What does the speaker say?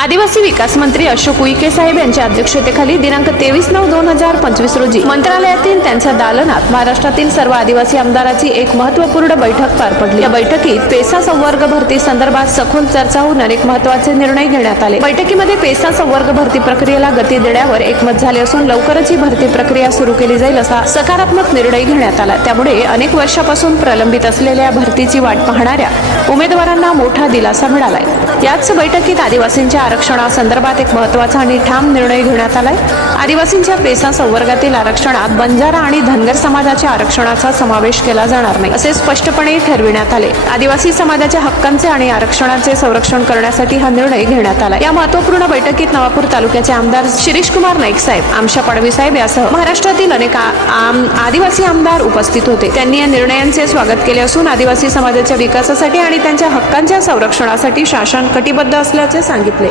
आदिवासी विकास मंत्री अशोक उईके साहेब यांच्या अध्यक्षतेखाली दिनांक 23/9/2025 रोजी मंत्रालयातील त्यांच्या दालनात महाराष्ट्रातील सर्व आदिवासी आमदारांची एक महत्त्वपूर्ण बैठक पार पडली। या बैठकीत पेसा संवर्ग भरती संदर्भात सखोल चर्चा होऊन अनेक महत्त्वाचे निर्णय घेण्यात आले। बैठकीमध्ये पेसा संवर्ग भरती प्रक्रियेला गती देण्यावर एकमत झाले असून लवकरच ही भरती प्रक्रिया सुरू केली जाईल असा सकारात्मक निर्णय घेण्यात आला। त्यामुळे अनेक वर्षापासून प्रलंबित असलेल्या भरतीची वाट पाहणाऱ्या उमेदवारांना मोठा दिलासा मिळालाय। याच बैठकीत आदिवासींच्या आरक्षणासंदर्भात एक महत्त्वाचा आणि ठाम निर्णय घेण्यात आलाय। आदिवासींच्या पेसा संवर्गातील आरक्षणात बंजारा आणि धनगर समाजाच्या आरक्षणाचा समावेश केला जाणार नाही असे स्पष्टपणे ठरविण्यात आले। आदिवासी समाजाच्या हक्कांचे आणि आरक्षणाचे संरक्षण करण्यासाठी हा निर्णय घेण्यात आला। या महत्त्वपूर्ण बैठकीत नवापूर तालुक्याचे आमदार शिरीष कुमार नाईक साहेब, आमशा पाडवी साहेब यासह महाराष्ट्रातील अनेक आदिवासी आमदार उपस्थित होते। त्यांनी या निर्णयांचे स्वागत केले असून आदिवासी समाजाच्या विकासासाठी आणि त्यांच्या हक्कांच्या संरक्षणासाठी शासन कटिबद्ध असल्याचे सांगितले।